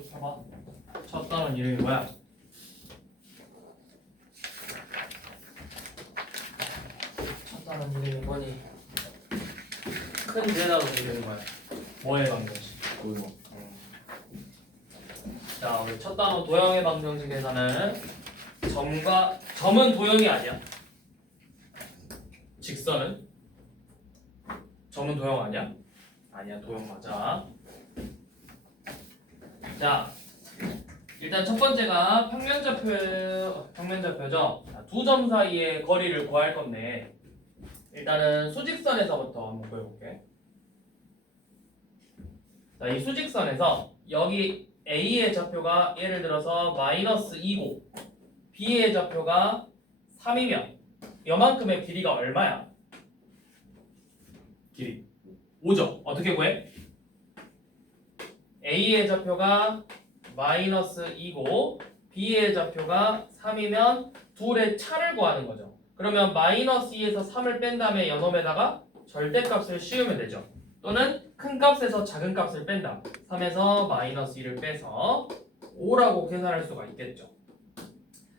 봐봐. 첫 단원 이름이 뭐야? 첫 단원 이름이 뭐니? 큰 대단원 이름이 뭐야? 뭐의 방정식? 자, 우리 첫 단원 도형의 방정식에서는 점은 도형이 아니야. 직선은? 점은 도형 아니야? 아니야, 도형 맞아. 자, 일단 첫 번째가 평면좌표죠. 두 점 사이의 거리를 구할 건데 일단은 수직선에서부터 한번 구해볼게. 자, 이 수직선에서 여기 A의 좌표가 예를 들어서 마이너스 2고 B의 좌표가 3이면 요만큼의 길이가 얼마야? 길이 5죠. 어떻게 구해? A의 좌표가 마이너스 2고 B의 좌표가 3이면 둘의 차를 구하는 거죠. 그러면 마이너스 2에서 3을 뺀 다음에 연놈에다가 절대값을 씌우면 되죠. 또는 큰 값에서 작은 값을 뺀다. 3에서 마이너스 2를 빼서 5라고 계산할 수가 있겠죠.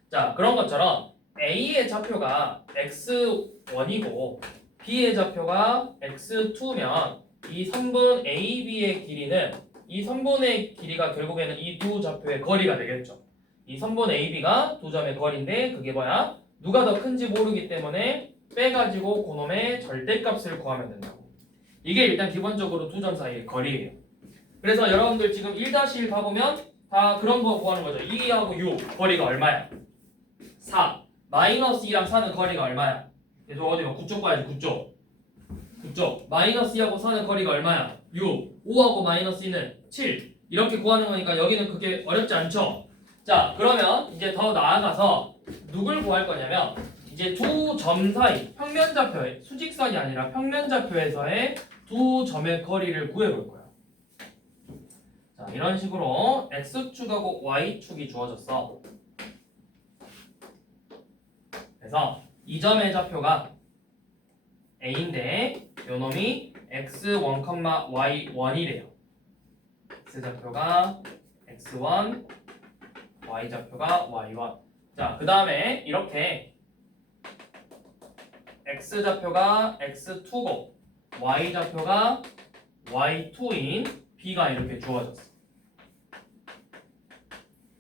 자, 그런 것처럼 A의 좌표가 x1이고 B의 좌표가 x2면 이 선분 AB의 길이는 이 선분의 길이가 결국에는 이 두 좌표의 거리가 되겠죠. 이 선분 AB가 두 점의 거리인데 그게 뭐야? 누가 더 큰지 모르기 때문에 빼가지고 그놈의 절대값을 구하면 된다고. 이게 일단 기본적으로 두 점 사이의 거리예요. 그래서 여러분들 지금 1-1 봐보면 다 그런 거 구하는 거죠. 2하고 6 거리가 얼마야? 4. 마이너스 2랑 4는 거리가 얼마야? 그래서 어디 봐. 9쪽 봐야지. 9쪽. 마이너스 2하고 4는 거리가 얼마야? 6. 5하고 마이너스 2는 7. 이렇게 구하는 거니까 여기는 그게 어렵지 않죠? 자, 그러면 이제 더 나아가서 누굴 구할 거냐면 이제 두 점 사이 평면좌표의 수직선이 아니라 평면좌표에서의 두 점의 거리를 구해볼 거야. 자, 이런 식으로 x축하고 y축이 주어졌어. 그래서 이 점의 좌표가 a인데 요놈이 x1, y1이래요. x좌표가 x1, y좌표가 y1. 자, 그 다음에 이렇게 x좌표가 x2고 y좌표가 y2인 b가 이렇게 주어졌어.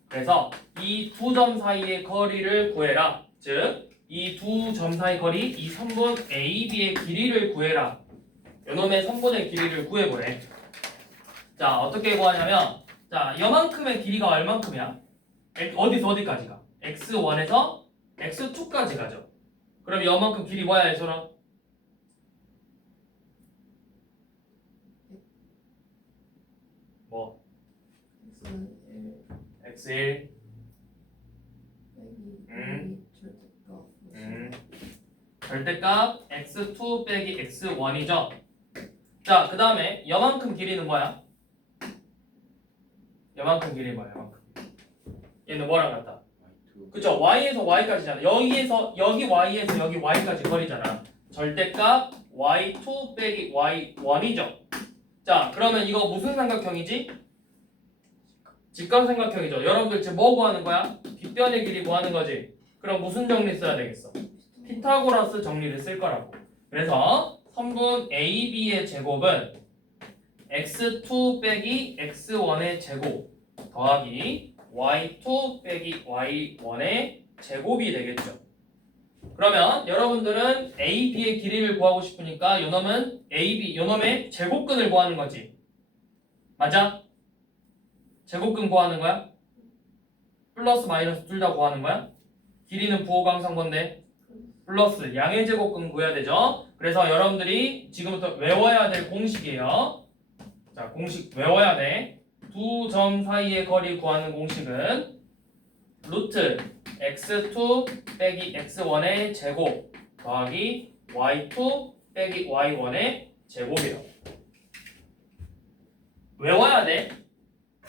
그래서 이 두 점 사이의 거리를 구해라. 즉, 이 두 점 사이 거리, 이 선분 AB의 길이를 구해라. 요놈의 선분의 길이를 구해보래. 자, 어떻게 구하냐면 자, 요만큼의 길이가 얼만큼이야? 어디서 어디까지가? x1에서 x2까지 가죠. 그럼 요만큼 길이 뭐야, 얘들아? 뭐? x1 절대값 x2 빼기 x1이죠. 자, 그 다음에 요만큼 길이는 뭐야? 요만큼 길이 뭐야? 요만큼. 얘는 뭐랑 같다? 그쵸? y에서 y까지잖아. 여기에서 여기 y에서 여기 y까지 거리잖아. 절대값 y2 빼기 y1이죠. 자, 그러면 이거 무슨 삼각형이지? 직각삼각형이죠. 여러분들 지금 뭐 구하는 거야? 빗변의 길이 구하는 거지. 그럼 무슨 정리 써야 되겠어? 피타고라스 정리를 쓸 거라고. 그래서 선분 AB의 제곱은 x2 빼기 x1의 제곱 더하기 y2 빼기 y1의 제곱이 되겠죠. 그러면 여러분들은 AB의 길이를 구하고 싶으니까 요놈은 AB, 요놈의 제곱근을 구하는 거지. 맞아? 제곱근 구하는 거야? 플러스 마이너스 둘 다 구하는 거야? 길이는 부호강성건데 플러스 양의 제곱근 구해야 되죠. 그래서 여러분들이 지금부터 외워야 될 공식이에요. 자, 공식 외워야 돼. 두 점 사이의 거리 구하는 공식은 루트 x2 빼기 x1의 제곱 더하기 y2 빼기 y1의 제곱이에요. 외워야 돼.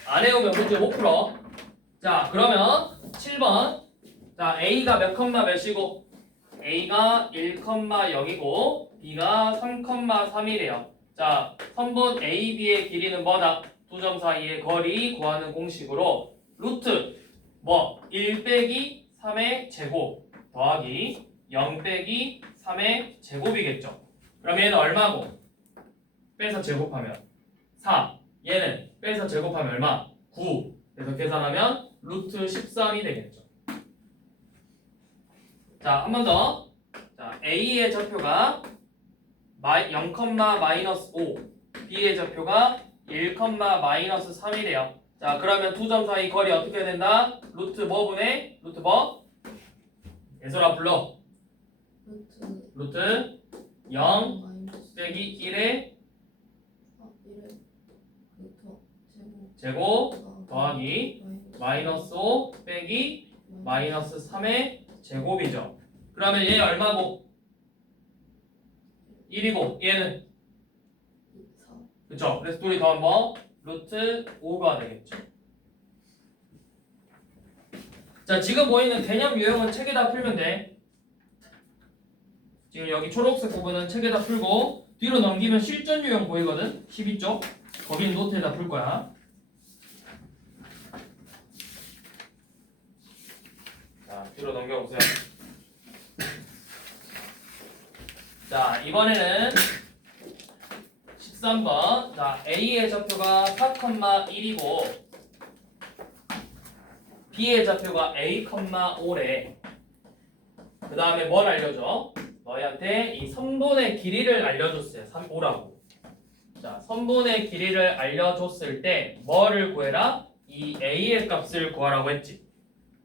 안 외우면 문제 못 풀어. 자, 그러면 7번. 자, A가 몇 컴마 몇이고 A가 1,0이고 B가 3,3이래요. 자, 선분 AB의 길이는 뭐다? 두 점 사이의 거리 구하는 공식으로 루트 뭐 1 빼기 3의 제곱 더하기 0 빼기 3의 제곱이겠죠. 그럼 얘는 얼마고? 빼서 제곱하면 4. 얘는 빼서 제곱하면 얼마? 9. 그래서 계산하면 루트 13이 되겠죠. 자, 한 번 더. 자, A의 좌표가 0, -5, B의 좌표가 1, -3이래요. 자, 그러면 두 점 사이 거리 어떻게 된다? 루트 뭐분의? 루트 뭐? 예솔아 불러. 루트 0 빼기 1의 제곱 더하기 -5 빼기 -3의 제곱이죠. 그러면 얘 얼마고? 1이고 얘는? 그쵸? 그래서 둘이 더하면 뭐? 루트 5가 되겠죠. 자, 지금 보이는 개념 유형은 책에다 풀면 돼. 지금 여기 초록색 부분은 책에다 풀고 뒤로 넘기면 실전 유형 보이거든? 12쪽. 거기는 노트에다 풀 거야. 자, 뒤로 넘겨보세요. 자, 이번에는 13번. 자, A의 좌표가 4,1이고 B의 좌표가 A, 5래. 그 다음에 뭘 알려줘? 너희한테 이 선분의 길이를 알려줬어요. 3, 5라고. 자, 선분의 길이를 알려줬을 때 뭐를 구해라? 이 A의 값을 구하라고 했지.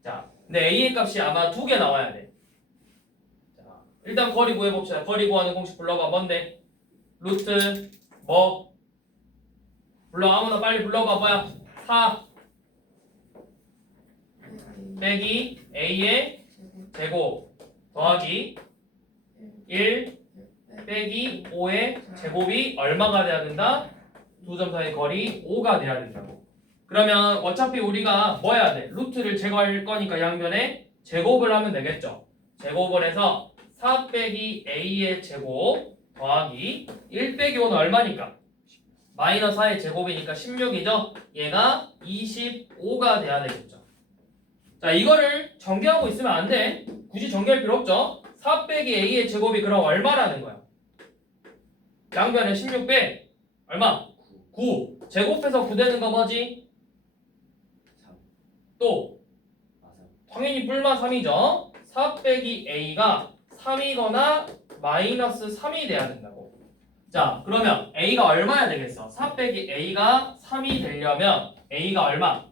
자, 근데 A의 값이 아마 2개 나와야 돼. 자, 일단 거리 구해봅시다. 거리 구하는 공식 불러봐. 뭔데? 루트 뭐? 불러. 아무나 빨리 불러봐. 뭐야? 4 빼기 A의 제곱 더하기 1 빼기 5의 제곱이 얼마가 돼야 된다? 두 점 사이 거리 5가 돼야 된다고. 그러면 어차피 우리가 뭐 해야 돼? 루트를 제거할 거니까 양변에 제곱을 하면 되겠죠. 제곱을 해서 4 빼기 A의 제곱 더하기 1 빼기 5는 얼마니까? 마이너스 4의 제곱이니까 16이죠? 얘가 25가 돼야 되겠죠. 자, 이거를 전개하고 있으면 안 돼. 굳이 전개할 필요 없죠. 4 빼기 A의 제곱이 그럼 얼마라는 거야? 양변에 16 빼 얼마? 9. 제곱해서 9 되는 거 뭐지? 3. 또 당연히 뿔마 3이죠. 4 빼기 A가 3이거나 마이너스 3이 돼야 된다고. 자, 그러면 A가 얼마야 되겠어? 4 빼기 A가 3이 되려면 A가 얼마?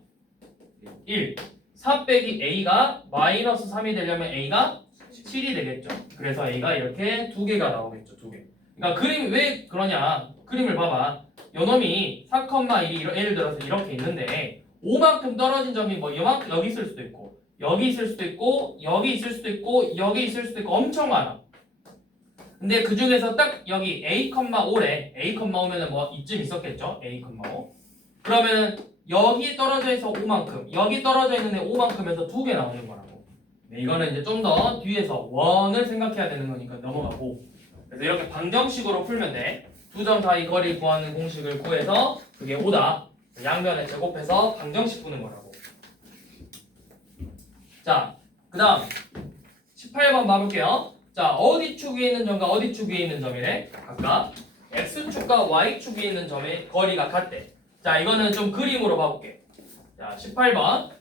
1. 4 빼기 A가 마이너스 3이 되려면 A가 7이 되겠죠. 그래서 A가 이렇게 두 개가 나오겠죠. 두 개. 그러니까 그림이 왜 그러냐. 그림을 봐봐. 요놈이 4,1이 예를 들어서 이렇게 있는데 5만큼 떨어진 점이 뭐 요만큼 여기 있을 수도 있고 여기 있을 수도 있고 여기 있을 수도 있고 여기 있을 수도 있고 엄청 많아. 근데 그 중에서 딱 여기 A,5래. A,5면은 뭐 이쯤 있었겠죠. A,5. 그러면 여기 떨어져 있어 5만큼, 여기 떨어져 있는 애 5만큼에서 두 개 나오는 거라고. 네, 이거는 이제 좀 더 뒤에서 원을 생각해야 되는 거니까 넘어가고. 그래서 이렇게 방정식으로 풀면 돼. 두 점 사이 거리 구하는 공식을 구해서 그게 5다. 양변에 제곱해서 방정식 푸는 거라고. 자, 그 다음 18번 봐볼게요. 자, 어디 축 위에 있는 점과 어디 축 위에 있는 점이래? 각각 X축과 Y축 위에 있는 점의 거리가 같대. 자, 이거는 좀 그림으로 봐볼게. 자, 18번.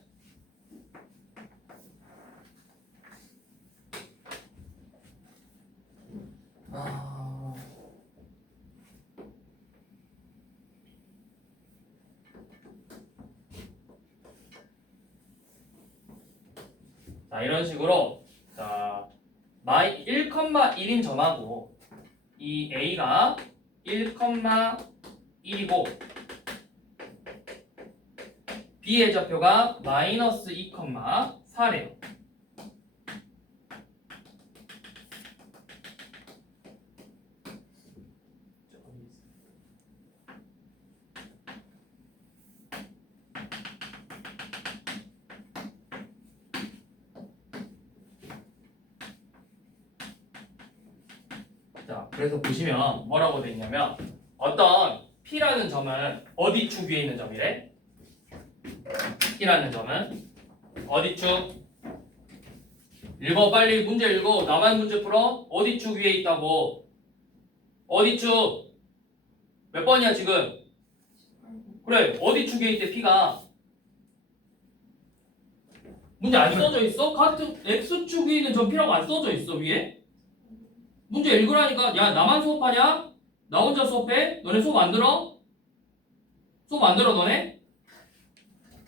자, 이런 식으로 자, 1,1인 점하고 이 A가 1,1이고 B의 좌표가 마이너스 2,4래요. 자, 그래서 보시면 뭐라고 돼 있냐면 어떤 P라는 점은 어디 축 위에 있는 점이래? P라는 점은 어디 축? 읽어 빨리 문제 읽어. 나만 문제 풀어. 어디 축 위에 있다고? 어디 축? 몇 번이야 지금? 그래 어디 축에 있대 P가? 문제 안 써져 있어? 같은 X축 위에 있는 점 P라고 안 써져 있어 위에? 문제 읽으라니까. 야 나만 수업하냐? 나 혼자 수업해? 너네 수업 안 들어? 수업 안 들어 너네?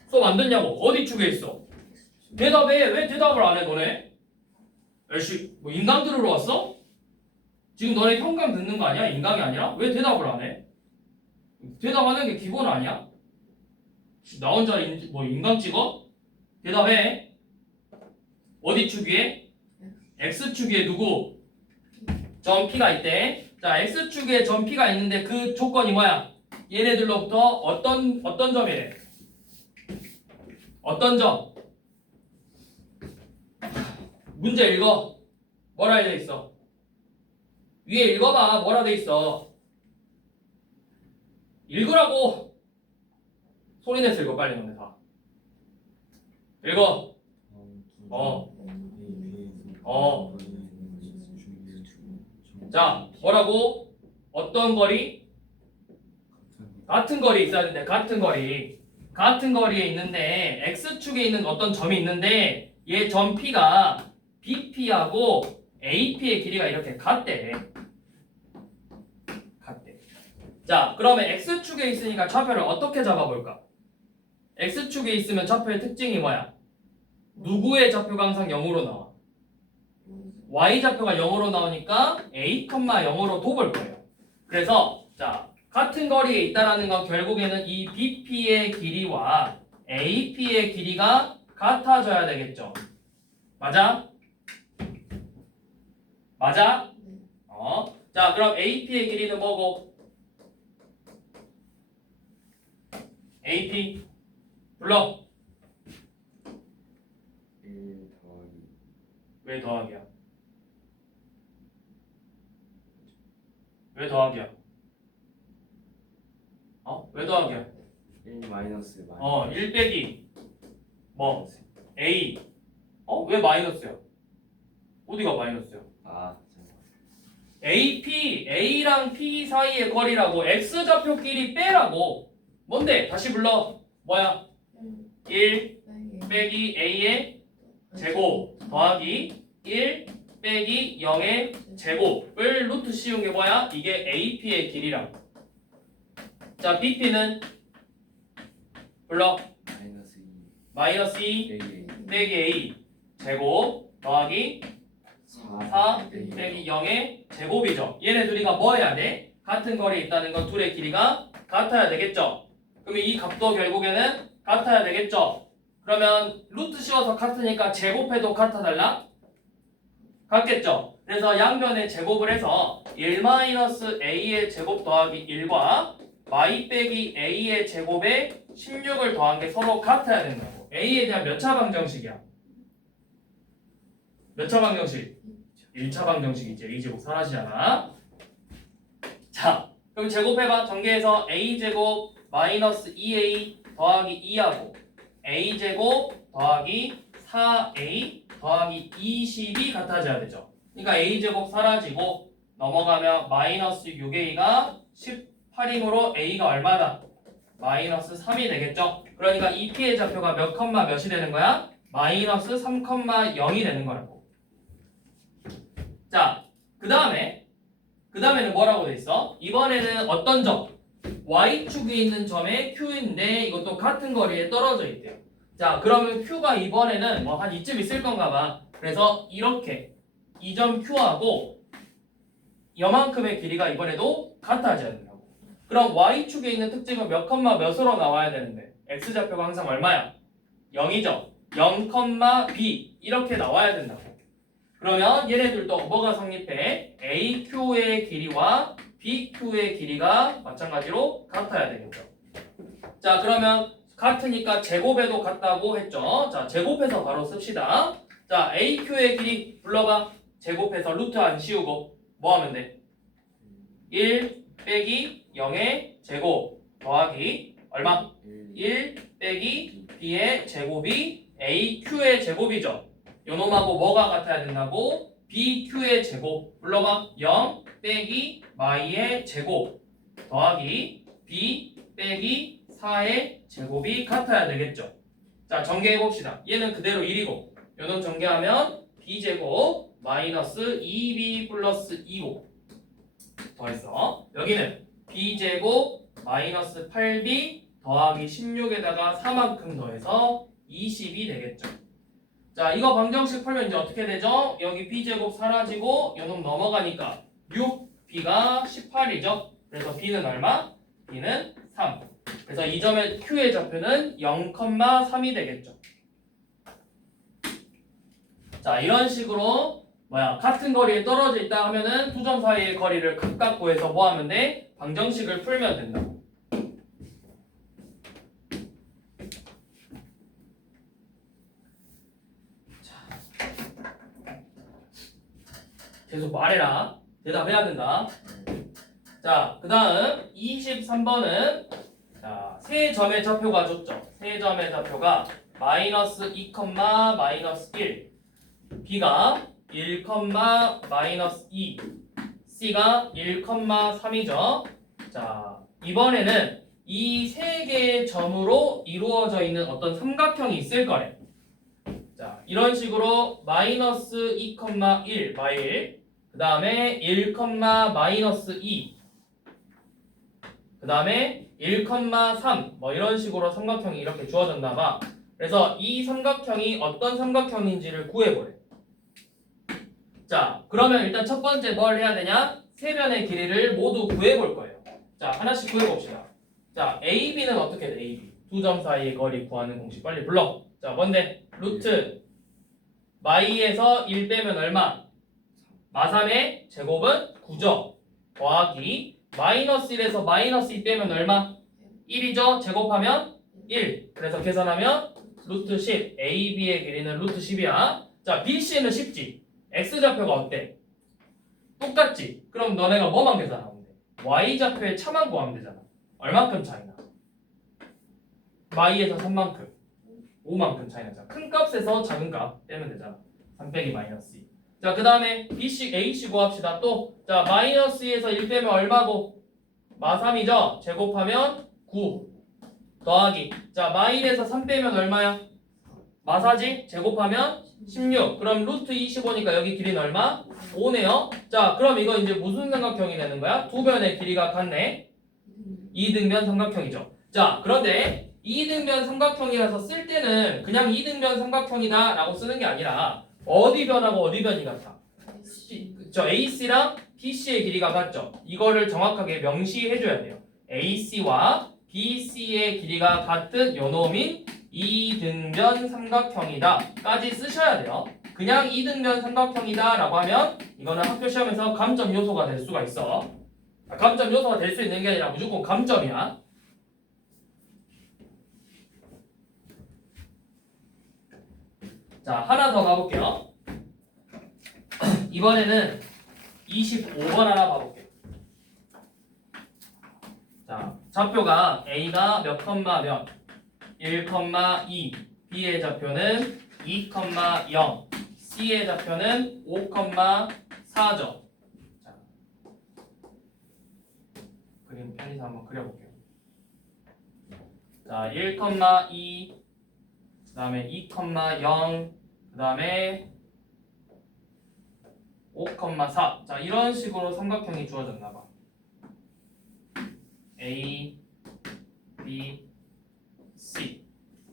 수업 안 듣냐고. 어디 축에 있어? 대답해. 왜 대답을 안 해 너네? 열시 뭐 인강 들으러 왔어? 지금 너네 현강 듣는 거 아니야? 인강이 아니라? 왜 대답을 안 해? 대답하는 게 기본 아니야? 나 혼자 뭐 인강 찍어? 대답해. 어디 축 위에? X축 위에 누구? 점 P가 있대. 자, X축에 점 P가 있는데 그 조건이 뭐야? 얘네들로부터 어떤 점이래? 어떤 점? 문제 읽어. 뭐라 돼 있어? 위에 읽어봐. 뭐라 돼 있어? 읽으라고. 소리 내서 읽어 빨리 너네 다. 읽어. 자, 뭐라고? 어떤 거리? 같은 거리에 있어야 되는데 같은 거리. 같은 거리에 있는데 X축에 있는 어떤 점이 있는데 얘 점 P가 BP하고 AP의 길이가 이렇게 같대. 자, 그러면 X축에 있으니까 좌표를 어떻게 잡아볼까? X축에 있으면 좌표의 특징이 뭐야? 누구의 좌표가 항상 0으로 나와? Y좌표가 0으로 나오니까 A, 0으로 둬볼 거예요. 그래서 자, 같은 거리에 있다라는 건 결국에는 이 BP의 길이와 AP의 길이가 같아져야 되겠죠. 맞아? 맞아? 자, 그럼 AP의 길이는 뭐고? AP 불러. 1 더하기 왜 더하기야? 왜 더하기야? 왜 더하기야? 1 마이너스 마이너스 1 빼기 뭐? A. 왜 마이너스야? 어디가 마이너스야? 아 잠깐만 AP, A랑 P 사이의 거리라고. X좌표끼리 빼라고. 뭔데? 다시 불러. 뭐야? 1 빼기 A의 제곱 더하기 1 빼기 0의 제곱을 루트 씌운 게 뭐야? 이게 AP의 길이라고. 자, BP는 불러. 마이너스 2 마이너스 2 빼기 빼기 A 제곱 더하기 4 빼기 빼기 0의 제곱이죠. 얘네 둘이가 뭐 해야 돼? 같은 거리에 있다는 건 둘의 길이가 같아야 되겠죠. 그러면 이 값도 결국에는 같아야 되겠죠. 그러면 루트 씌워서 같으니까 제곱해도 같아달라? 같겠죠. 그래서 양변에 제곱을 해서 1-a의 제곱 더하기 1과 y 빼기 a의 제곱에 16을 더한 게 서로 같아야 된다고. a에 대한 몇 차 방정식이야? 몇 차 방정식? 1차 방정식이지. a제곱 사라지잖아. 자, 그럼 제곱해봐. 전개해서 a제곱 마이너스 2a 더하기 2하고 a제곱 더하기 4a 더하기 20이 같아져야 되죠. 그러니까 a제곱 사라지고 넘어가면 마이너스 6a가 18이므로 a가 얼마다? 마이너스 3이 되겠죠. 그러니까 이 p의 좌표가 몇 컴마 몇이 되는 거야? 마이너스 3,0이 되는 거라고. 자, 그 다음에는 뭐라고 돼 있어? 이번에는 어떤 점? Y축에 있는 점에 Q인데 이것도 같은 거리에 떨어져 있대요. 자, 그러면 Q가 이번에는 뭐 한 이쯤 있을 건가 봐. 그래서 이렇게 이 점 Q하고 이만큼의 길이가 이번에도 같아져야 된다고. 그럼 Y축에 있는 특징은 몇 컴마 몇으로 나와야 되는데 X좌표가 항상 얼마야? 0이죠. 0, B 이렇게 나와야 된다고. 그러면 얘네들도 뭐가 성립해? AQ의 길이와 BQ의 길이가 마찬가지로 같아야 되겠죠. 자, 그러면 같으니까 제곱해도 같다고 했죠. 자, 제곱해서 바로 씁시다. 자, AQ의 길이 불러봐. 제곱해서 루트 안 씌우고 뭐 하면 돼? 1 빼기 0의 제곱 더하기 얼마? 1 1 빼기 b의 제곱이 aq의 제곱이죠. 요놈하고 뭐가 같아야 된다고? bq의 제곱 불러봐. 0 빼기 y의 제곱 더하기 b 빼기 4의 제곱이 같아야 되겠죠. 자, 전개해봅시다. 얘는 그대로 1이고 요놈 전개하면 b제곱 마이너스 2b 플러스 2고 더했어. 여기는 b제곱 마이너스 8b 더하기 16에다가 4만큼 더해서 20이 되겠죠. 자, 이거 방정식 풀면 이제 어떻게 되죠? 여기 b제곱 사라지고 요놈 넘어가니까 6b가 18이죠. 그래서 b는 얼마? b는 3. 그래서 이 점의 q의 좌표는 0,3이 되겠죠. 자, 이런 식으로 같은 거리에 떨어져 있다 하면은 두 점 사이의 거리를 각각 구해서 뭐 하면 돼? 방정식을 풀면 된다. 계속 말해라. 대답해야 된다. 자, 그 다음 23번은 세 점의 좌표가 줬죠. 세 점의 좌표가 마이너스 2, 마이너스 1 b가 1, 마이너스 2 c가 1,3이죠. 자, 이번에는 이 세 개의 점으로 이루어져 있는 어떤 삼각형이 있을 거래. 자, 이런 식으로 마이너스 2,1 마일 그 다음에 1, 마이너스 2 그 다음에 1,3 뭐 이런 식으로 삼각형이 이렇게 주어졌나 봐. 그래서 이 삼각형이 어떤 삼각형인지를 구해보래. 자, 그러면 일단 첫 번째 뭘 해야 되냐? 세 변의 길이를 모두 구해볼 거예요. 자, 하나씩 구해봅시다. 자, AB는 어떻게 돼? AB 두 점 사이의 거리 구하는 공식 빨리 불러. 자, 뭔데? 루트 마이에서 1 빼면 얼마? 마3의 제곱은 9죠. 더하기 마이너스 1에서 마이너스 2 빼면 얼마? 1이죠. 제곱하면 1. 그래서 계산하면 루트 10. AB의 길이는 루트 10이야. 자, BC는 쉽지. X좌표가 어때? 똑같지? 그럼 너네가 뭐만 계산하면 돼? Y좌표의 차만 구하면 되잖아. 얼만큼 차이나? Y에서 3만큼 5만큼 차이 나잖아. 큰 값에서 작은 값 빼면 되잖아. 3 빼기 마이너스 2. 자, 그 다음에 BC, AC 구합시다. 또, 자, 마이너스 2에서 1 빼면 얼마고? 마3이죠? 제곱하면 9 더하기. 자, 마이에서 3 빼면 얼마야? 마4지? 제곱하면 16. 그럼 루트 25니까 여기 길이는 얼마? 5네요. 자, 그럼 이거 이제 무슨 삼각형이 되는 거야? 두 변의 길이가 같네. 이등변 삼각형이죠. 자, 그런데 이등변 삼각형이라서 쓸 때는 그냥 이등변 삼각형이다 라고 쓰는 게 아니라 어디 변하고 어디 변이 같아? 저 AC랑 BC의 길이가 같죠? 이거를 정확하게 명시해줘야 돼요. AC와 BC의 길이가 같은 요놈인 이등변 삼각형이다 까지 쓰셔야 돼요. 그냥 이등변 삼각형이다 라고 하면 이거는 학교 시험에서 감점 요소가 될 수가 있어. 감점 요소가 될 수 있는 게 아니라 무조건 감점이야. 자, 하나 더 가볼게요. 이번에는 25번 하나 봐볼게요. 자, 좌표가 A가 몇 컴마 몇 1,2 B의 좌표는 2,0 C의 좌표는 5,4죠. 자, 그림 편의상 한번 그려볼게요. 자, 1,2 그 다음에 2,0 그 다음에 5,4 자, 이런 식으로 삼각형이 주어졌나봐. A, B, C.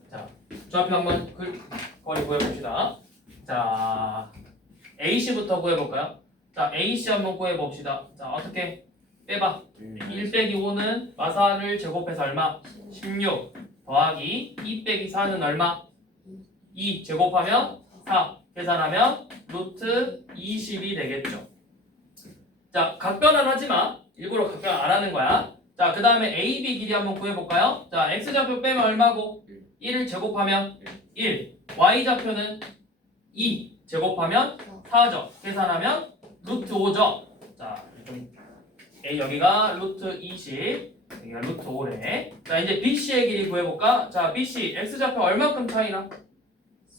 자, 좌표 한번 거리 구해봅시다. 자, AC부터 구해볼까요? 자, AC 한번 구해봅시다. 자, 어떻게? 빼봐. 1 빼기 5는 마사를 제곱해서 얼마? 16 더하기 2 빼기 4는 얼마? 2 제곱하면 4 계산하면 루트 20이 되겠죠. 자, 각변환 하지마. 일부러 각변환 안 하는 거야. 자, 그 다음에 AB 길이 한번 구해볼까요? 자, X좌표 빼면 얼마고? 1을 제곱하면 1 Y좌표는 2 제곱하면 4죠. 계산하면 루트 5죠. 자, 좀 여기가 루트 20, 여기가 루트 5래. 자, 이제 BC의 길이 구해볼까? 자, BC, X좌표 얼마큼 차이나?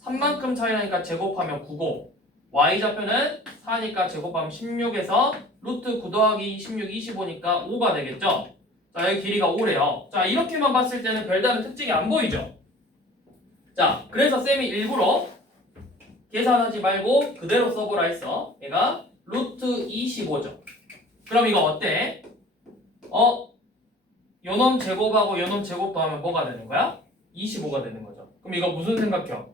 3만큼 차이나니까 제곱하면 9고, Y좌표는 4니까 제곱하면 16에서 루트 9 더하기 16, 25니까 5가 되겠죠? 자, 여기 길이가 5래요. 자, 이렇게만 봤을 때는 별다른 특징이 안 보이죠? 자, 그래서 쌤이 일부러 계산하지 말고 그대로 써보라 했어. 얘가 루트 25죠. 그럼 이거 어때? 요놈 제곱하고 요놈 제곱 더하면 뭐가 되는 거야? 25가 되는 거죠. 그럼 이거 무슨 삼각형?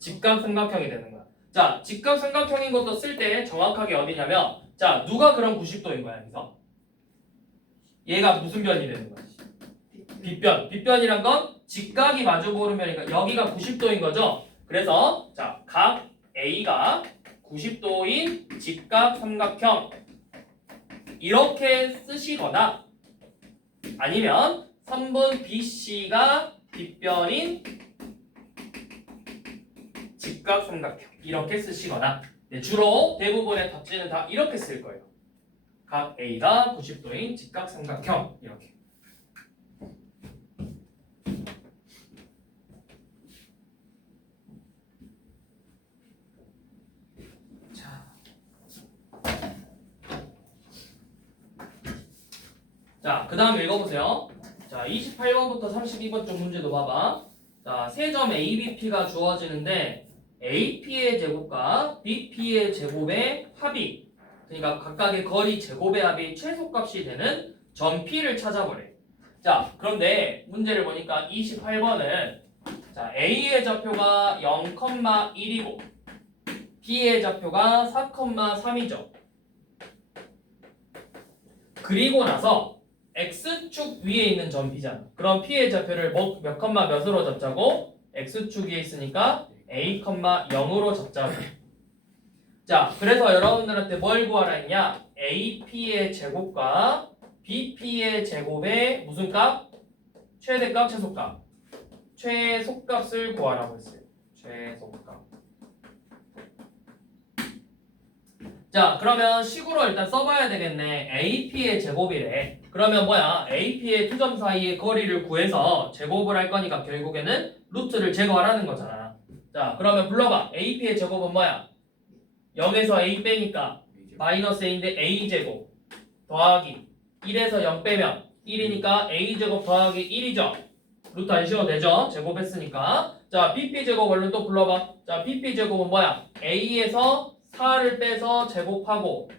직각삼각형이 되는 거야. 자, 직각삼각형인 것도 쓸 때 정확하게 어디냐면, 자, 누가 그럼 90도인 거야, 여기서? 얘가 무슨 변이 되는 거야? 빗변. 빗변이란 건 직각이 마주보는 면이니까 여기가 90도인 거죠. 그래서 자, 각 A가 90도인 직각삼각형 이렇게 쓰시거나 아니면 3번 BC가 빗변인 직각삼각형 이렇게 쓰시거나 주로 대부분의 답지는 다 이렇게 쓸 거예요. 각 A가 90도인 직각삼각형 이렇게. 자, 그 다음 읽어보세요. 자, 28번부터 32번 쪽 문제도 봐봐. 자, 세 점 ABP가 주어지는데 AP의 제곱과 BP의 제곱의 합이, 그러니까 각각의 거리 제곱의 합이 최소값이 되는 점 P를 찾아보래. 자, 그런데 문제를 보니까 28번은 자, A의 좌표가 0,1이고 B의 좌표가 4,3이죠. 그리고 나서 X축 위에 있는 점 P잖아. 그럼 P의 좌표를 몇 컴마 몇으로 잡자고? X축 위에 있으니까 A, 0으로 잡자고. 자, 그래서 여러분들한테 뭘 구하라 했냐? AP의 제곱과 BP의 제곱의 무슨 값? 최대값, 최소값. 최소값을 구하라고 했어요. 최소값. 자, 그러면 식으로 일단 써봐야 되겠네. AP의 제곱이래. 그러면 뭐야? AP의 두 점 사이의 거리를 구해서 제곱을 할 거니까 결국에는 루트를 제거하라는 거잖아. 자, 그러면 불러봐. AP의 제곱은 뭐야? 0에서 A 빼니까 마이너스 A인데 A제곱 더하기 1에서 0 빼면 1이니까 A제곱 더하기 1이죠. 루트 안 씌워도 되죠? 제곱했으니까. 자, BP제곱 얼른 또 불러봐. 자, BP제곱은 뭐야? A에서 4를 빼서 제곱하고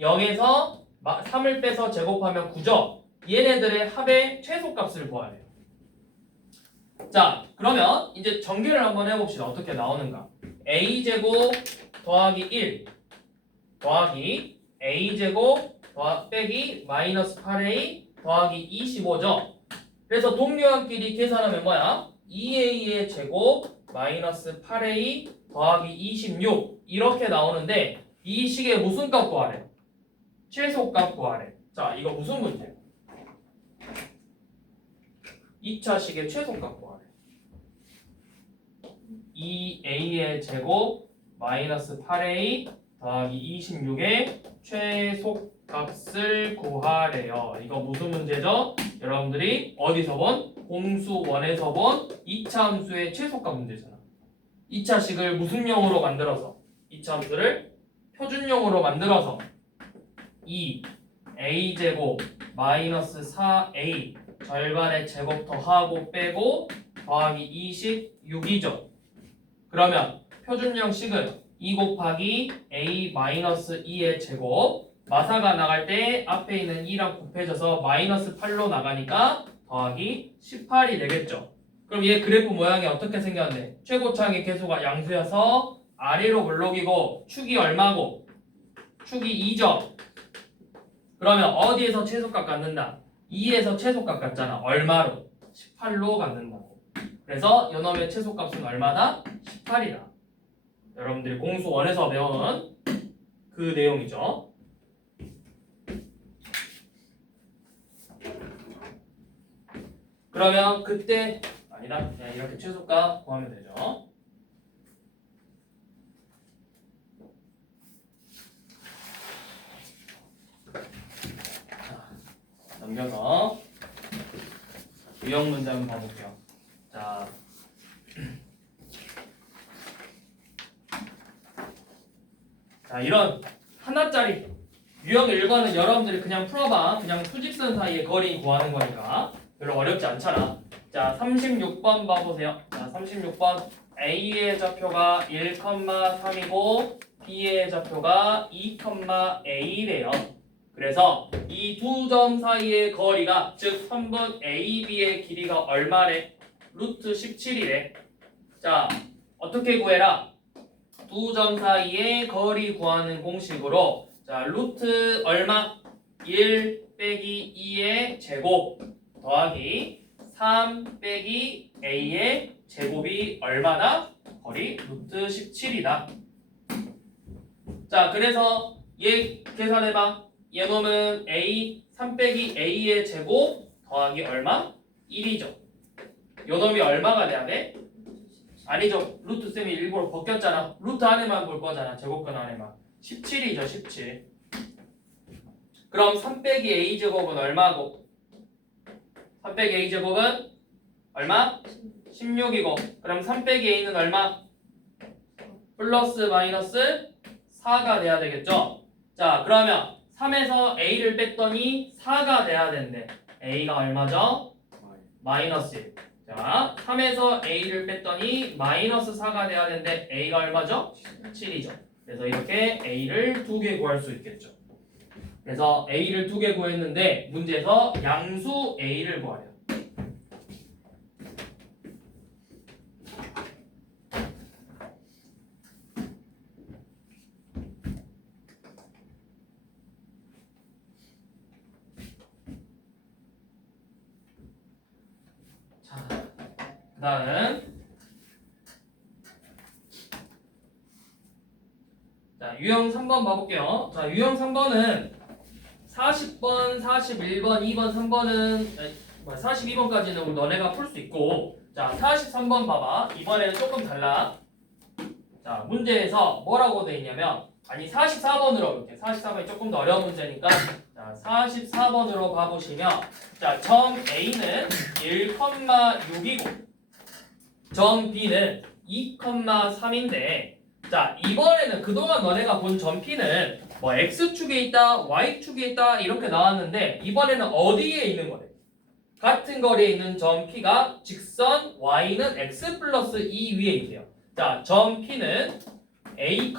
0에서 3을 빼서 제곱하면 9죠. 얘네들의 합의 최소값을 구하래요. 자, 그러면 이제 전개를 한번 해봅시다. 어떻게 나오는가? A제곱 더하기 1 더하기 A제곱 빼기 마이너스 8A 더하기 25죠. 그래서 동료한끼리 계산하면 뭐야? 2A의 제곱 마이너스 8A 더하기 26 이렇게 나오는데 이 식의 무슨 값 구하래? 최소값 구하래. 자, 이거 무슨 문제야? 2차 식의 최소값 구하래. 2A의 제곱 마이너스 8A 더하기 26의 최소값을 구하래요. 이거 무슨 문제죠? 여러분들이 어디서 본? 공수원에서 본 2차 함수의 최소값 문제잖아. 2차 식을 무슨 용으로 만들어서? 2차 함수를 표준용으로 만들어서 2A제곱 마이너스 4A 절반의 제곱 더하고 빼고 더하기 26이죠. 그러면 표준형 식은 2 곱하기 A 마이너스 2의 제곱 마사가 나갈 때 앞에 있는 2랑 곱해져서 마이너스 8로 나가니까 더하기 18이 되겠죠. 그럼 얘 그래프 모양이 어떻게 생겼네? 최고차항의 계수가 양수여서 아래로 블록이고 축이 얼마고? 축이 2죠. 그러면 어디에서 최소값 갖는다? 2에서 최소값 갖잖아. 얼마로? 18로 갖는다고. 그래서 요놈의 최소값은 얼마다? 18이다. 여러분들이 공수원에서 배운 그 내용이죠. 그러면 그때 아니다. 그냥 이렇게 최소값 구하면 되죠. 넘겨서 유형 문제 한번 봐볼게요. 자, 이런 하나짜리 유형 1번은 여러분들이 그냥 풀어봐. 그냥 수직선 사이의 거리 구하는 거니까 별로 어렵지 않잖아. 자, 36번 봐보세요. 자, 36번 A의 좌표가 1,3이고 B의 좌표가 2,A래요. 그래서 이 두 점 사이의 거리가 즉 선분 AB의 길이가 얼마래? 루트 17이래. 자, 어떻게 구해라? 두 점 사이의 거리 구하는 공식으로 자, 루트 얼마? 1 빼기 2의 제곱 더하기 3 빼기 A의 제곱이 얼마나? 거리 루트 17이다. 자, 그래서 얘 계산해봐. 얘 놈은 A 3 빼기 A의 제곱 더하기 얼마? 1이죠. 요 놈이 얼마가 돼야 돼? 아니죠. 루트 쌤이 일부러 벗겼잖아. 루트 안에만 볼 거잖아. 제곱근 안에만. 17이죠. 17. 그럼 3 빼기 A 제곱은 얼마고? 3 빼기 A 제곱은 얼마? 16이고. 그럼 3 빼기 A는 얼마? 플러스 마이너스 4가 돼야 되겠죠? 자, 그러면 3에서 A를 뺐더니 4가 돼야 된대. A가 얼마죠? 마이너스 1. 자, 3에서 A를 뺐더니 마이너스 4가 돼야 되는데 A가 얼마죠? 7이죠. 그래서 이렇게 A를 2개 구할 수 있겠죠. 그래서 A를 2개 구했는데 문제에서 양수 A를 구하래요. 자, 그다음 자, 유형 3번 봐볼게요. 자, 유형 3번은 40번, 41번, 2번, 3번은 42번까지는 우리 너네가 풀 수 있고 자, 43번 봐봐. 이번에는 조금 달라. 자, 문제에서 뭐라고 돼 있냐면 아니 44번으로 이렇게 44번이 조금 더 어려운 문제니까 자, 44번으로 봐보시면 자, 점 A는 1,6이고 점 B는 2,3인데 자, 이번에는 그동안 너네가 본 점 P는 뭐 X축에 있다, Y축에 있다 이렇게 나왔는데 이번에는 어디에 있는 거래? 같은 거리에 있는 점 P가 직선 Y는 X 플러스 2 위에 있대요. 자, 점 P는 A,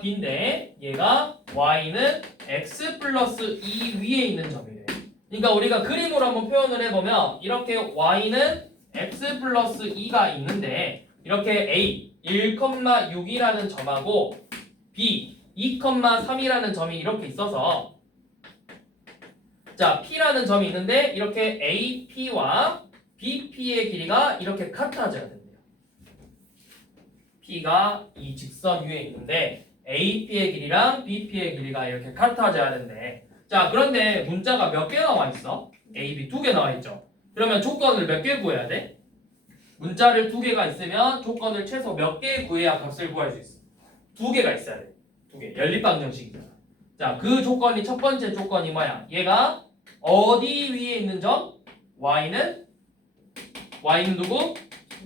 B인데 얘가 Y는 X 플러스 2 위에 있는 점이래. 그러니까 우리가 그림으로 한번 표현을 해보면 이렇게 Y는 X 플러스 2가 있는데 이렇게 A 1,6이라는 점하고 B 2,3이라는 점이 이렇게 있어서 자, P라는 점이 있는데 이렇게 AP와 BP의 길이가 이렇게 같아져야 된대요. P가 이 직선 위에 있는데 AP의 길이랑 BP의 길이가 이렇게 같아져야 된대. 자, 그런데 문자가 몇 개 나와 있어? A, B 2개 나와 있죠. 그러면 조건을 몇 개 구해야 돼? 문자를 2개가 있으면 조건을 최소 몇 개 구해야 값을 구할 수 있어? 2개가 있어야 돼. 2개. 연립방정식이잖아. 자, 그 조건이 첫 번째 조건이 뭐야? 얘가 어디 위에 있는 점? Y는 누구?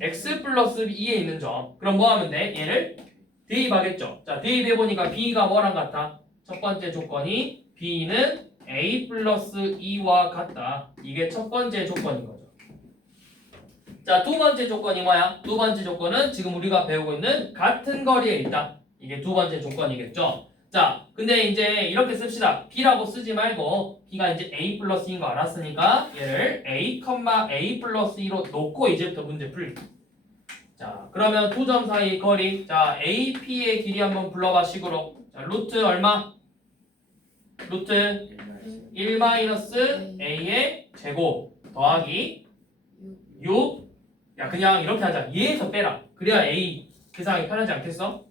X 플러스 2에 있는 점. 그럼 뭐 하면 돼? 얘를 대입하겠죠. 자, 대입해보니까 B가 뭐랑 같아? 첫 번째 조건이 B는 A 플러스 2와 같다. 이게 첫 번째 조건인 거죠. 자, 두 번째 조건이 뭐야? 두 번째 조건은 지금 우리가 배우고 있는 같은 거리에 있다. 이게 두 번째 조건이겠죠. 자, 근데 이제 이렇게 씁시다. B라고 쓰지 말고 B가 이제 A 플러스 2인 거 알았으니까 얘를 A, A 플러스 2로 놓고 이제부터 문제 풀기. 자, 그러면 두 점 사이 거리. 자, AP의 길이 한번 불러봐 식으로. 자, 루트 얼마? 루트 1-A의 제곱 더하기 6. 야, 그냥 이렇게 하자. 얘에서 빼라. 그래야 A 계산하기 편하지 않겠어?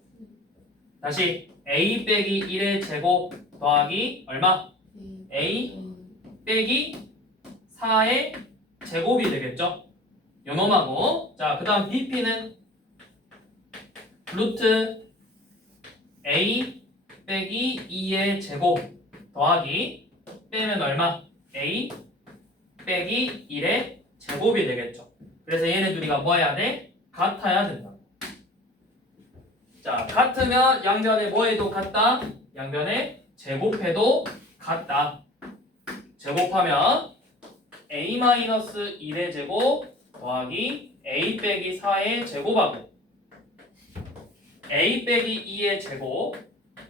다시 A 빼기 1의 제곱 더하기 얼마? A 빼기 4의 제곱이 되겠죠? 요놈하고 자, 그 다음 BP는 루트 A 빼기 2의 제곱 더하기 빼면 얼마? A 빼기 1의 제곱이 되겠죠. 그래서 얘네 둘이가 뭐 해야 돼? 같아야 된다. 자, 같으면 양변에 뭐 해도 같다? 양변에 제곱해도 같다. 제곱하면 a-1의 제곱 더하기 a 빼기 4의 제곱하고 a 빼기 2의 제곱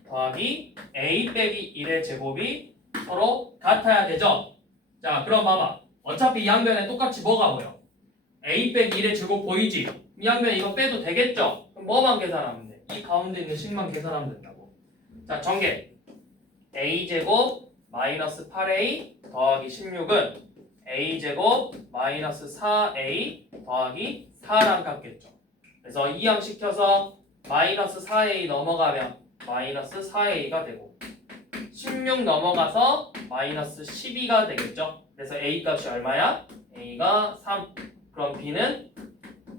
더하기 a 빼기 1의 제곱이 서로 같아야 되죠? 자, 그럼 봐봐. 어차피 이 양변에 똑같이 뭐가 보여? a 빼기 1의 제곱 보이지? 이 양변에 이거 빼도 되겠죠? 그럼 뭐만 계산하면 돼? 이 가운데 있는 식만 계산하면 된다고. 자, 전개. a제곱 마이너스 8a 더하기 16은 a제곱 마이너스 4a 더하기 4랑 같겠죠. 그래서 이항시켜서 마이너스 4a 넘어가면 마이너스 4a가 되고 16 넘어가서 마이너스 12가 되겠죠. 그래서 a 값이 얼마야? a가 3. 그럼 b는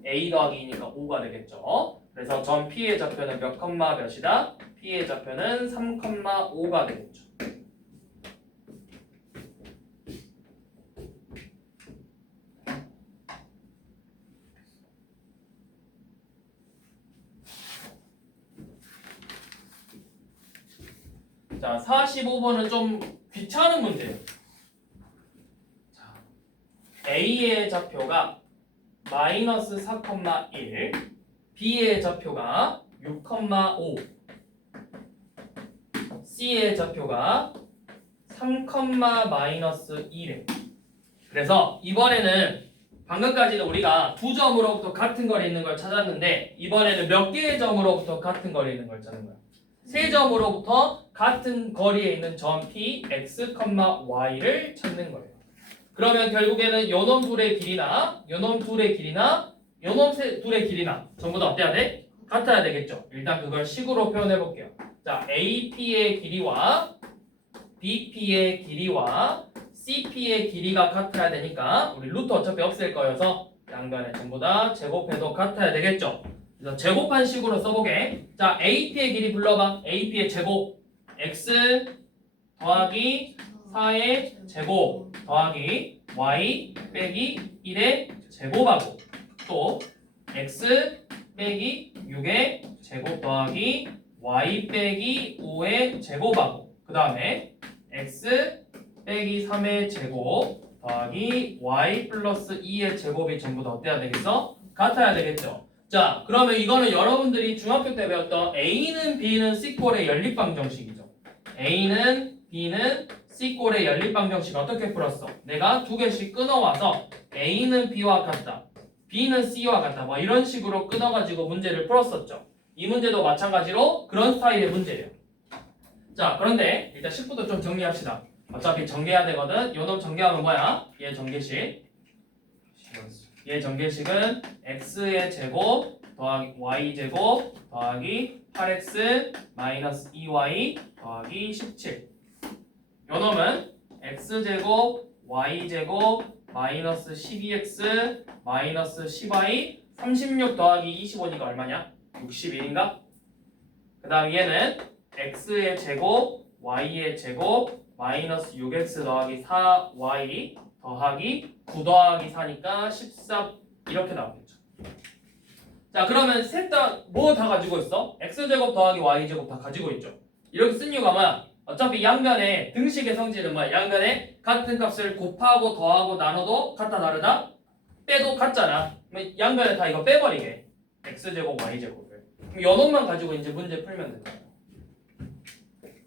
a 더하기 2니까 5가 되겠죠. 그래서 점 p의 좌표는 몇 컴마 몇이다? p의 좌표는 3,5가 되겠죠. 자, 45번은 좀 귀찮은 문제예요. 자, A의 좌표가 마이너스 4,1, B의 좌표가 6,5, C의 좌표가 3, 마이너스 1에. 그래서 이번에는 방금까지는 우리가 두 점으로부터 같은 거리 있는 걸 찾았는데 이번에는 몇 개의 점으로부터 같은 거리 있는 걸 찾는 거야. 세 점으로부터 같은 거리에 있는 점 P, X, Y를 찾는 거예요. 그러면 결국에는 요놈 둘의 길이나 요놈 둘의 길이나 요놈 둘의 길이나 전부 다 어때야 돼? 같아야 되겠죠. 일단 그걸 식으로 표현해 볼게요. 자, AP의 길이와 BP의 길이와 CP의 길이가 같아야 되니까 우리 루트 어차피 없앨 거여서 양변에 전부 다 제곱해도 같아야 되겠죠. 그래서 제곱한 식으로 써보게. 자, AP의 길이 불러봐. AP의 제곱 X 더하기 4의 제곱 더하기 Y 빼기 1의 제곱하고 또 X 빼기 6의 제곱 더하기 Y 빼기 5의 제곱하고 그 다음에 X 빼기 3의 제곱 더하기 Y 플러스 2의 제곱이 전부 다 어때야 되겠어? 같아야 되겠죠. 자, 그러면 이거는 여러분들이 중학교 때 배웠던 A는 B는 C꼴의 연립방정식이죠. A는 B는 C꼴의 연립방정식 어떻게 풀었어? 내가 두 개씩 끊어와서 A는 B와 같다, B는 C와 같다 뭐 이런 식으로 끊어가지고 문제를 풀었었죠. 이 문제도 마찬가지로 그런 스타일의 문제예요. 자, 그런데 일단 10부터 좀 정리합시다. 어차피 정리해야 되거든. 요놈 정리하면 뭐야? 얘 정리식. 얘 정개식은 x의 제곱 더하기 y 제곱 더하기 8x 마이너스 2y 더하기 17. 요놈은 x 제곱 y 제곱 마이너스 12x 마이너스 10y 36 더하기 25니까 얼마냐? 61인가? 그 다음 얘는 x의 제곱 y의 제곱 마이너스 6x 더하기 4y 더하기 9 더하기 4니까 14 이렇게 나오겠죠. 자, 그러면 셋 다 뭐 다 가지고 있어? x제곱 더하기 y제곱 다 가지고 있죠. 이렇게 쓴 이유가 뭐야? 어차피 양변에 등식의 성질은 뭐야? 양변에 같은 값을 곱하고 더하고 나눠도 같다 다르다? 빼도 같잖아. 그럼 양변에 다 이거 빼버리게. x제곱 y제곱을. 그럼 요놈만 가지고 이제 문제 풀면 된다.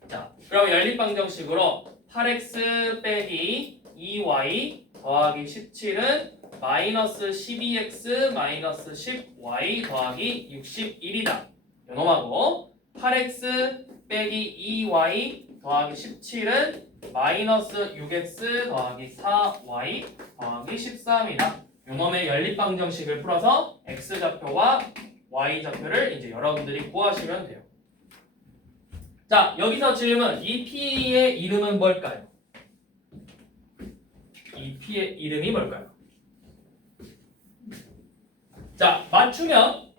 자, 그럼 연립방정식으로 8x 빼기 2y 더하기 17은 마이너스 12x 마이너스 10y 더하기 61이다. 요놈하고 8x 빼기 2y 더하기 17은 마이너스 6x 더하기 4y 더하기 13이다. 요놈의 연립방정식을 풀어서 x좌표와 y좌표를 이제 여러분들이 구하시면 돼요. 자, 여기서 질문. 이 p의 이름은 뭘까요? 이 p의 이름이 뭘까요? 자, 맞추면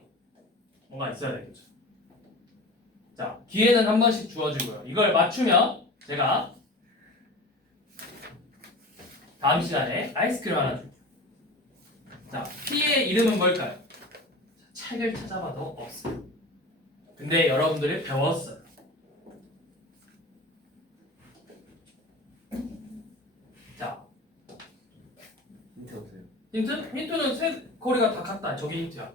뭔가 있어야 되겠죠. 자, 기회는 한 번씩 주어지고요. 이걸 맞추면 제가 다음 시간에 아이스크림 하나 줄게요. 자, P의 이름은 뭘까요? 책을 찾아봐도 없어요. 근데 여러분들이 배웠어요. 자, 힌트 없어요. 힌트? 힌트는 세 거리가 다 같다. 저기 힌트야.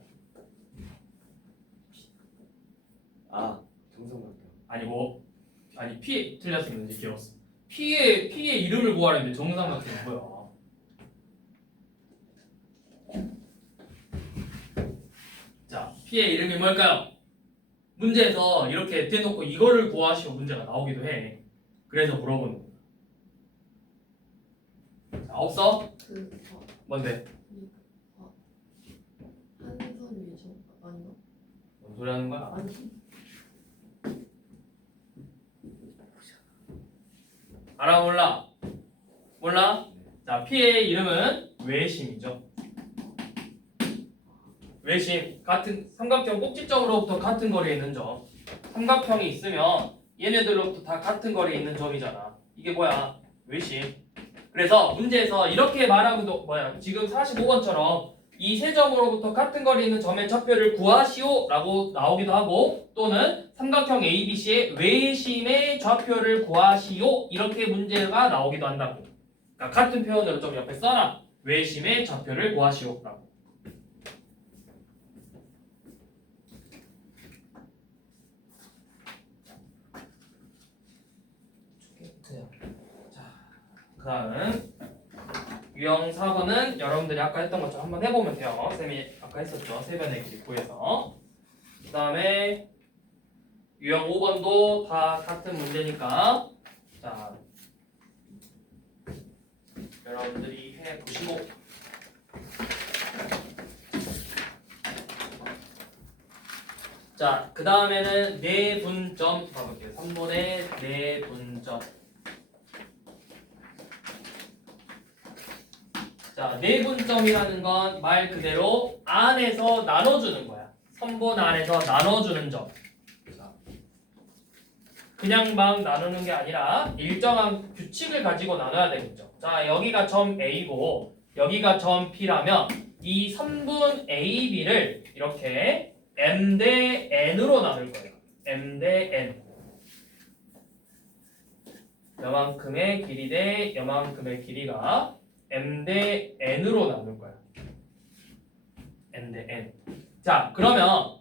아, 정성밖에. 아니 P 틀렸으면 이제 길었어. P의 이름을 구하려는데 정상각형이 뭐야? 자, P의 이름이 뭘까요? 문제에서 이렇게 대놓고 이거를 구하시오 문제가 나오기도 해. 그래서 물어보는 거야. 자, 없어? 뭔데? 한선 위정 아닌가? 뭔 소리 하는 거야? 아니 알아 몰라? 몰라? 자, P의 이름은 외심이죠. 외심, 같은 삼각형 꼭지점으로부터 같은 거리에 있는 점. 삼각형이 있으면 얘네들로부터 다 같은 거리에 있는 점이잖아. 이게 뭐야? 외심. 그래서 문제에서 이렇게 말하고도 지금 45번처럼 이 세 점으로부터 같은 거리에 있는 점의 좌표를 구하시오 라고 나오기도 하고, 또는 삼각형 ABC의 외심의 좌표를 구하시오 이렇게 문제가 나오기도 한다고. 그러니까 같은 표현으로 좀 옆에 써놔. 외심의 좌표를 구하시오 라고. 그 다음 유형 4번은 여러분들이 아까 했던 것처럼 한번 해보면 돼요. 쌤이 아까 했었죠. 세변의 길이 구해서. 그 다음에 유형 5번도 다 같은 문제니까 자 여러분들이 해보시고, 자 그 다음에는 내분점 봐볼게요. 3번의 내분점. 자, 내분점이라는 건 말 그대로 안에서 나눠주는 거야. 선본 안에서 나눠주는 점. 자, 그냥 막 나누는 게 아니라 일정한 규칙을 가지고 나눠야 되겠죠. 자, 여기가 점 A고 여기가 점 P라면 이 선분 AB를 이렇게 M 대 N으로 나눌 거예요. M 대 N. 요만큼의 길이 대 요만큼의 길이가 M 대 N으로 나눌 거야. M 대 N. 자, 그러면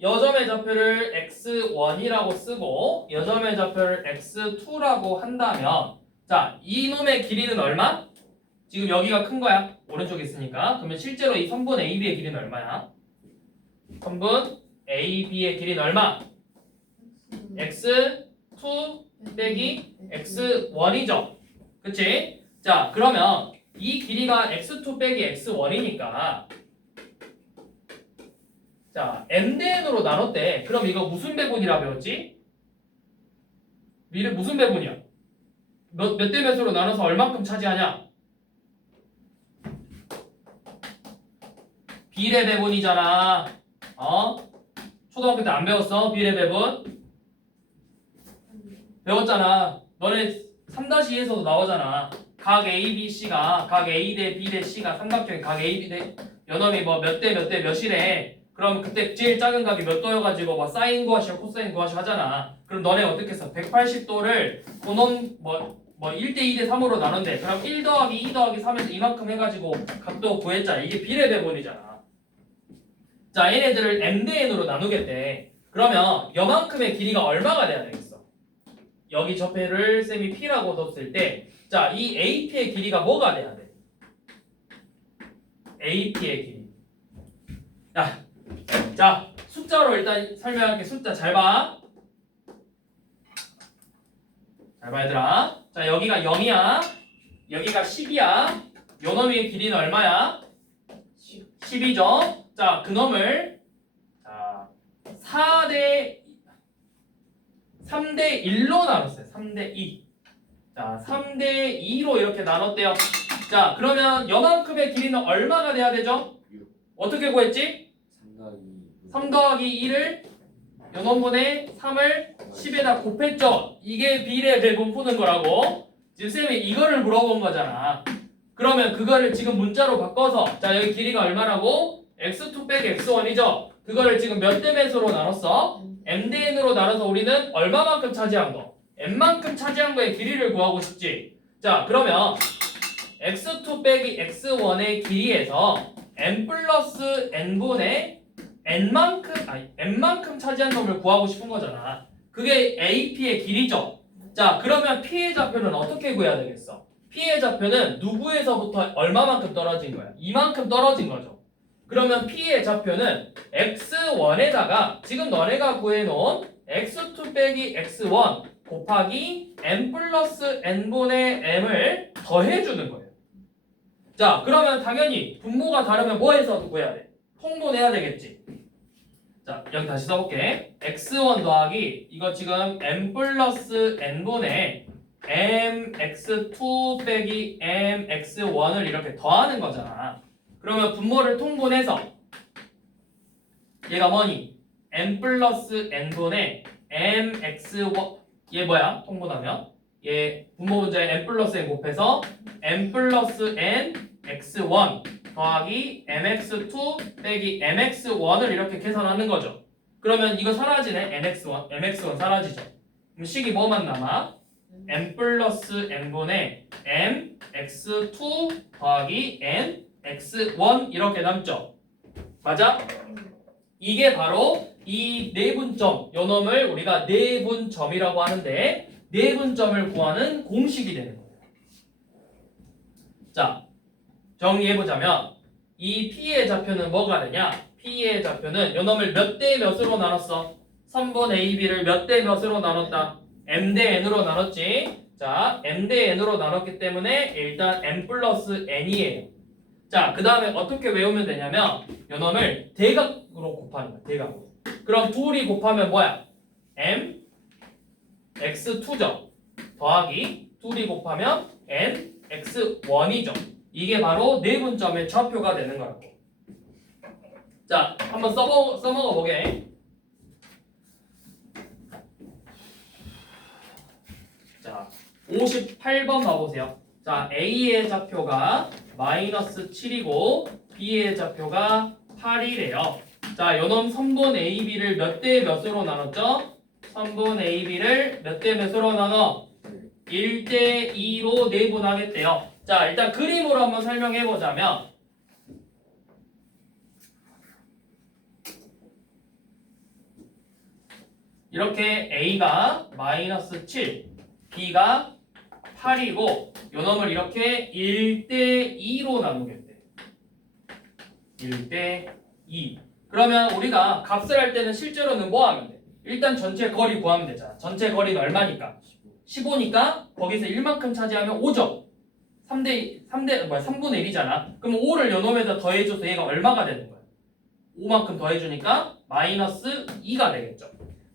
여점의 좌표를 x1이라고 쓰고 여점의 좌표를 x2라고 한다면, 자, 이놈의 길이는 얼마? 지금 여기가 큰 거야. 오른쪽에 있으니까. 그러면 실제로 이 선분 AB의 길이는 얼마야? 선분 AB의 길이는 얼마? x2 빼기 x1이죠. 그치? 자, 그러면 이 길이가 x2 빼기 x1이니까 자, m 대 n으로 나눴대. 그럼 이거 무슨 배분이라 배웠지? 미래 무슨 배분이야? 몇 대 몇으로 나눠서 얼만큼 차지하냐? 비례 배분이잖아. 초등학교 때 안 배웠어? 비례 배분? 배웠잖아. 너네 3-2에서도 나오잖아. 각 A, B, C가 각 A 대 B 대 C가 삼각형의 각 A, B 대 연놈이 뭐 몇 대 몇 대 몇이래. 그럼 그때 제일 작은 값이 몇 도여가지고 뭐 사인 구하시오 코사인 구하시오 하잖아. 그럼 너네 어떻게 했어? 180도를 고놈 뭐 1대 2대 3으로 나눈대. 그럼 1 더하기 2 더하기 3에서 이만큼 해가지고 각도 구했잖아. 이게 비례 배분이잖아. 자, 얘네들을 M 대 N으로 나누겠대. 그러면 요만큼의 길이가 얼마가 돼야 되겠어? 여기 접해를 쌤이 P라고 뒀을 때, 자, 이 AP의 길이가 뭐가 돼야 돼? AP의 길이. 자, 숫자로 일단 설명할게. 숫자 잘 봐. 잘 봐, 얘들아. 자, 여기가 0이야. 여기가 10이야. 요 놈의 길이는 얼마야? 10이죠. 자, 그 놈을 자, 3대 1로 나눴어요. 3대 2. 자, 3대 2로 이렇게 나눴대요. 자, 그러면 요만큼의 길이는 얼마가 돼야 되죠? 어떻게 구했지? 3 더하기 2를 요 놈분의 3을 10에다 곱했죠. 이게 비례 배분 푸는 거라고. 지금 쌤이 이거를 물어본 거잖아. 그러면 그거를 지금 문자로 바꿔서 자 여기 길이가 얼마라고? x2 빼기 x1이죠. 그거를 지금 몇 대 몇으로 나눴어? m 대 n으로 나눠서 우리는 얼마만큼 차지한 거? n만큼 차지한 거의 길이를 구하고 싶지. 자 그러면 x2 빼기 x1의 길이에서 n 플러스 n분의 n만큼 차지한 놈을 구하고 싶은 거잖아. 그게 AP의 길이죠. 자 그러면 P의 좌표는 어떻게 구해야 되겠어? P의 좌표는 누구에서부터 얼마만큼 떨어진 거야? 이만큼 떨어진 거죠. 그러면 P의 좌표는 x1에다가 지금 너네가 구해놓은 x2 빼기 x1 곱하기 n 플러스 n분의 m을 더해주는 거예요. 자 그러면 당연히 분모가 다르면 뭐해서 구해야 돼? 통분해야 되겠지. 자 여기 다시 써볼게. x1 더하기 이거 지금 m 플러스 n분의 mx2 빼기 mx1을 이렇게 더하는 거잖아. 그러면 분모를 통분해서 얘가 뭐니? m 플러스 n분의 mx1 얘 뭐야? 통분하면 얘 분모 분자에 m 플러스 n 곱해서 m 플러스 n x1 더하기 mx2 빼기 mx1을 이렇게 계산하는 거죠. 그러면 이거 사라지네. mx1 사라지죠. 그럼 식이 뭐만 남아? m 플러스 n분의 mx2 더하기 nx1 이렇게 남죠. 맞아? 이게 바로 이 내분점 요놈을 우리가 내분점이라고 하는데 내분점을 구하는 공식이 되는 거예요. 자 정리해보자면 이 P의 좌표는 뭐가 되냐? P의 좌표는 요놈을 몇 대 몇으로 나눴어? 3번 AB를 몇 대 몇으로 나눴다? M 대 N으로 나눴지? 자 M 대 N으로 나눴기 때문에 일단 M 플러스 N이에요. 자 그 다음에 어떻게 외우면 되냐면 요놈을 대각으로 곱하는 거야. 대각으로. 그럼 둘이 곱하면 뭐야? M x2죠. 더하기 둘이 곱하면 n x1이죠. 이게 바로 내분점의 좌표가 되는 거라고. 자, 한번 써먹어 보게. 자, 58번 봐보세요. 자, A의 좌표가 마이너스 7이고 B의 좌표가 8이래요. 자, 요놈 3분 AB를 몇 대 몇으로 나눴죠? 3분 AB를 몇 대 몇으로 나눠? 1대 2로 내분하겠대요. 자 일단 그림으로 한번 설명해 보자면 이렇게 A가 마이너스 7 B가 8이고 요놈을 이렇게 1대 2로 나누겠대. 1대 2. 그러면 우리가 값을 할 때는 실제로는 뭐 하면 돼? 일단 전체 거리 구하면 되잖아. 전체 거리는 얼마니까? 15니까 거기서 1만큼 차지하면 5죠. 3분의 1이잖아. 그럼 5를 요놈에다 더해줘서 얘가 얼마가 되는 거야? 5만큼 더해주니까 마이너스 2가 되겠죠.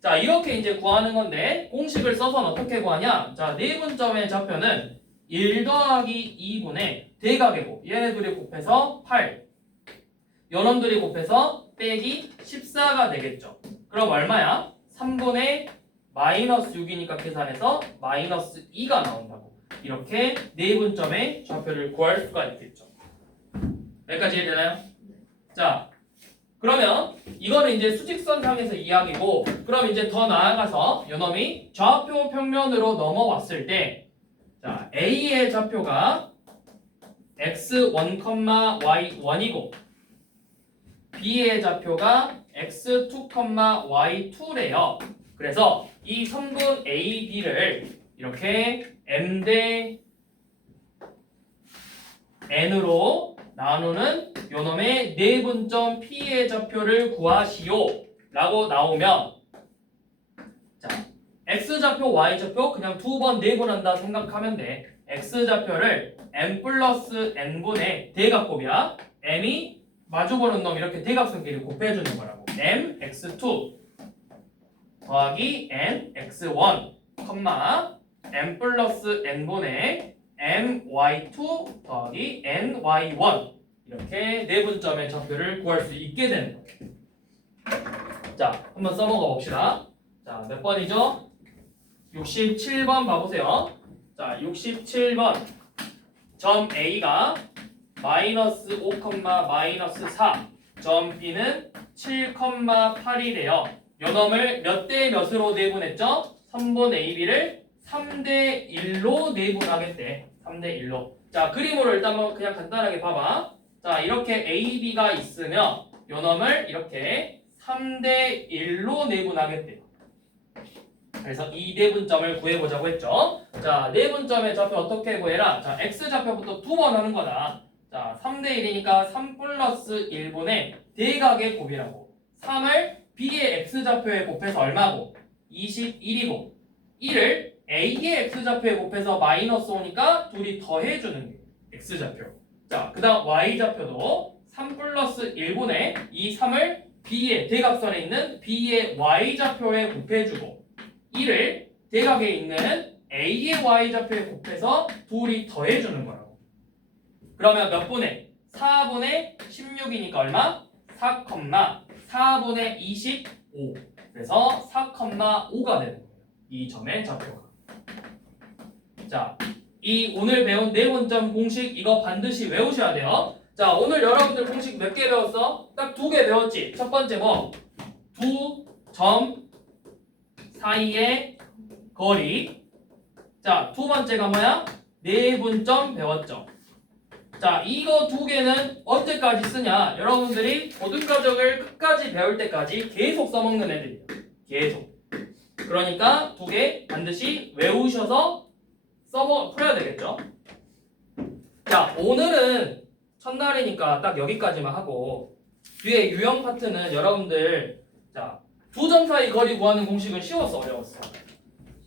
자 이렇게 이제 구하는 건데 공식을 써서는 어떻게 구하냐? 자 내분점의 좌표는 1 더하기 2분의 대각이고 얘네 둘이 곱해서 8 요놈들이 곱해서 빼기 14가 되겠죠. 그럼 얼마야? 3분의 마이너스 6이니까 계산해서 마이너스 2가 나온다고. 이렇게 내분점의 좌표를 구할 수가 있겠죠. 여기까지 이해되나요? 자, 그러면 이거는 이제 수직선상에서 이야기고, 그럼 이제 더 나아가서 요놈이 좌표 평면으로 넘어왔을 때, 자 A의 좌표가 x1, y1이고 B의 좌표가 x2, y2래요. 그래서 이 선분 AB를 이렇게 M 대 N으로 나누는 요놈의 내분점 P의 좌표를 구하시오 라고 나오면 자 X좌표, Y좌표 그냥 두 번 내분한다 생각하면 돼. X좌표를 M 플러스 N분의 대각곱이야. M이 마주보는 놈 이렇게 대각선끼리 곱해주는 거라고. M, X2 더하기 N, X1 M 플러스 N분의 MY2 더하기 NY1 이렇게 내분점의 좌표를 구할 수 있게 되는 거예요. 자, 한번 써먹어 봅시다. 자, 몇 번이죠? 67번 봐보세요. 자, 67번. 점 A가 마이너스 5, 마이너스 4, 점 B는 7, 8이래요. 요놈을 몇 대 몇으로 내분했죠? 3분 AB를 3대 1로 내분하겠대. 3대 1로. 자, 그림으로 일단 뭐 그냥 간단하게 봐봐. 자, 이렇게 AB가 있으면 요놈을 이렇게 3대 1로 내분하겠대요. 그래서 이 내분점을 구해보자고 했죠. 자, 내분점의 좌표 어떻게 구해라? 자, X좌표부터 두 번 하는 거다. 자, 3대 1이니까 3 플러스 1분의 대각의 곱이라고. 3을 B의 X좌표에 곱해서 얼마고? 21이고 1을 A의 X좌표에 곱해서 마이너스 5니까 둘이 더해주는 게 X좌표. 자, 그 다음 Y좌표도 3 플러스 1분의 이 3을 B의 대각선에 있는 B의 Y좌표에 곱해주고 1을 대각에 있는 A의 Y좌표에 곱해서 둘이 더해주는 거라고. 그러면 몇 분의? 4분의 16이니까 얼마? 4,4분의 25. 그래서 4,5가 되는 거예요. 이 점의 좌표가. 자, 이 오늘 배운 내분점 공식 이거 반드시 외우셔야 돼요. 자, 오늘 여러분들 공식 몇 개 배웠어? 딱 2개 배웠지? 첫 번째 뭐? 두 점 사이의 거리. 자, 두 번째가 뭐야? 내분점 배웠죠. 자, 이거 2개는 언제까지 쓰냐? 여러분들이 고등과정을 끝까지 배울 때까지 계속 써먹는 애들이에요. 계속. 그러니까 2개 반드시 외우셔서 풀어야 되겠죠? 자, 오늘은 첫날이니까 딱 여기까지만 하고 뒤에 유형 파트는 여러분들 자, 두 점 사이 거리 구하는 공식은 쉬웠어, 어려웠어?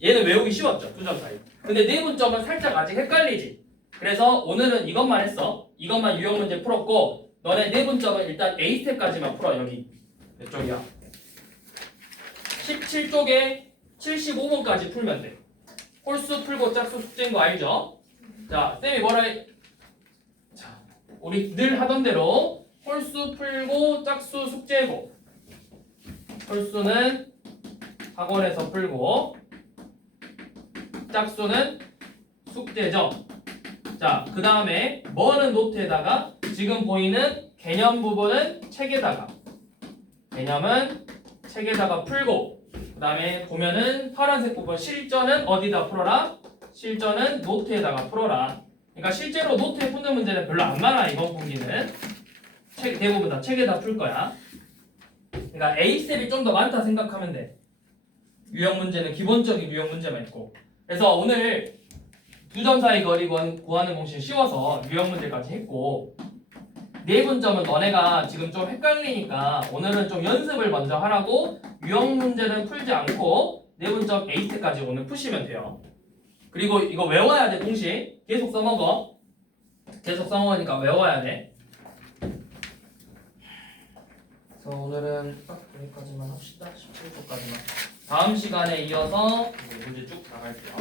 얘는 외우기 쉬웠죠, 두 점 사이. 근데 내분점은 살짝 아직 헷갈리지? 그래서 오늘은 이것만 했어. 이것만 유형 문제 풀었고 너네 내분점은 일단 A 스텝까지만 풀어. 여기 몇 쪽이야? 17쪽에 75번까지 풀면 돼. 홀수 풀고 짝수 숙제인 거 알죠? 자, 쌤이 뭐라 해? 자, 우리 늘 하던 대로 홀수 풀고 짝수 숙제고 홀수는 학원에서 풀고 짝수는 숙제죠. 자, 그 다음에 뭐는 노트에다가 지금 보이는 개념 부분은 책에다가 개념은 책에다가 풀고 그 다음에 보면은 파란색 부분 실전은 어디다 풀어라? 실전은 노트에다가 풀어라. 그러니까 실제로 노트에 푸는 문제는 별로 안 많아. 이번 분기는 대부분 다 책에다 풀 거야. 그러니까 A스텝이 좀 더 많다 생각하면 돼. 유형 문제는 기본적인 유형 문제만 있고. 그래서 오늘 두 점 사이 거리 구하는 공식 쉬워서 유형 문제까지 했고 내분점은 너네가 지금 좀 헷갈리니까 오늘은 좀 연습을 먼저 하라고 유형 문제는 풀지 않고 내분점 A스텝까지 오늘 푸시면 돼요. 그리고 이거 외워야 돼. 공식 계속 써먹어. 계속 써먹으니까 외워야 돼. 그래서 오늘은 딱 여기까지만 합시다. 17초까지만. 다음 시간에 이어서 문제 쭉 나갈게요.